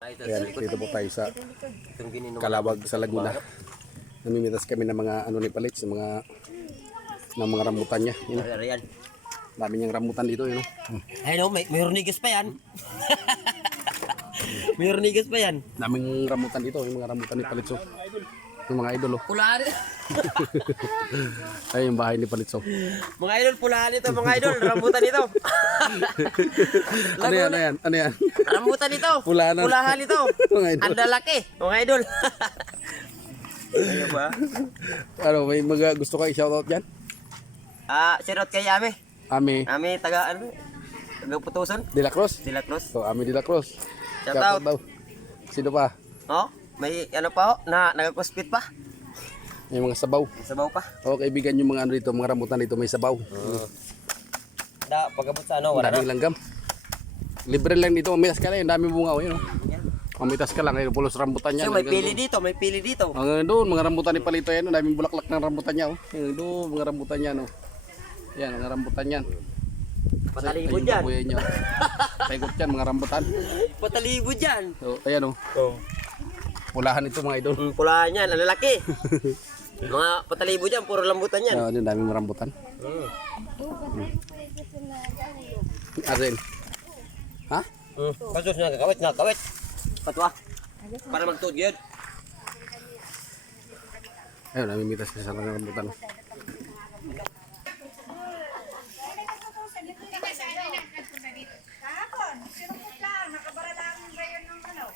Ayan, dito po tayo sa Kalawag sa Laguna. Namimitas kami ng mga ano ni Palits, ng mga rambutan niya. Yun. Dami niyang rambutan dito, yun. Ayun, may hornigas pa yan. May hornigas pa yan. Daming rambutan dito, yung mga rambutan ni Palits. Yung mga idol. Pulaan. Ay, yung bahay ni Palits. Mga idol, pulaan ito, mga idol. Rambutan ito. Ano yan, ano yan? Ano yan? Rambutan ito. Pulahan. Pulahan ito. Mga idol. Ang lalaki, mga idol. Ano ba? Ano, may mga gusto ka i-shoutout dyan? Shoutout kay Ame. Ami Taga Putuson. De La Cruz. De La Cruz. So, Ami De La Cruz. Shoutout. daw. Sino pa? Oh, may ano pa ho, na nagkuspit pa. May mga sabaw. May sabaw pa. O, kaibigan yung mga ano dito, mga rambutan dito, may sabaw. Pagabot sa ano, wala Daming na. langgam. Libre lang dito, umitas ka lang, yung daming bunga. Yun, umitas ka lang, yung pulos rambutan niya. So, may pili dito, may pili dito. Hanggang doon, mga rambutan ni Palito yan, daming bulaklak ng rambutan niya. Hanggang doon, mga rambutan niya. Yan, mga rambutan yan. Patalibod yan. Paigot yan, mga rambutan. Patalibod yan. So, ayan pulahan ito mga idol. Pulaan yan, ang lalaki. Mga patalibod yan, puro lambutan yan. Yan, daming mga rambutan. Arin. Ha? Kasus nakakawit. Katwa. Para magtuod yun. Ayun, namimitas ka sa mga rambutan. Kahapon, sinungkot lang, nakabara lang ba yun ng ano?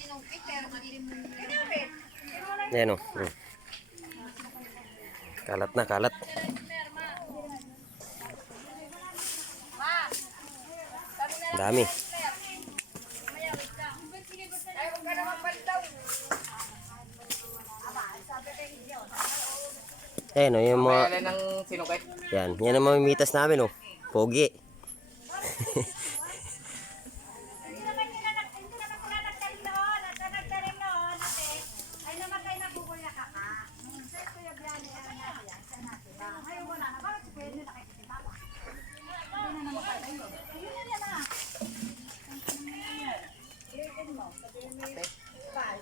Sinungkit, pero madilim. Sinungkit. Ayan o. Kalat na, kalat. Dami. Ay, huwag ka naman paldaw. Ayan o, yung mga... ng sinungkit. Yan ang mamimitas namin o. Pogi. Hindi naman sila nagtanim noon. At sa nagtanim noon, ate, ay namatay na kukuya ka ka. Sa kuya Biani, yan yan. Sa natin. Ngayon wala na. Bakit si kuya nila nakikita pa? Hindi na namatay na yun. Ayun na yan ah. Irin mo. Sabihin mo yung pal.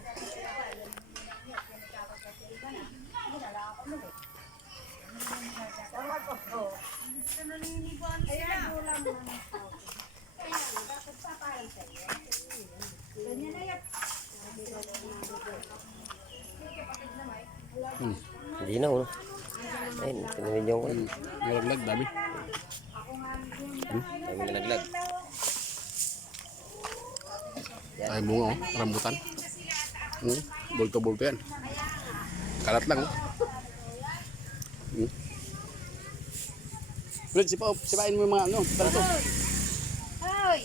Hindi na o. Ayun, pinamidyo ko. Nalaglag, dami. Dami nalaglag. Ay, bunga rambutan. Bulto-bulto yan. Kalat lang Fred, sipain mo yung mga ano, talito. Hoy!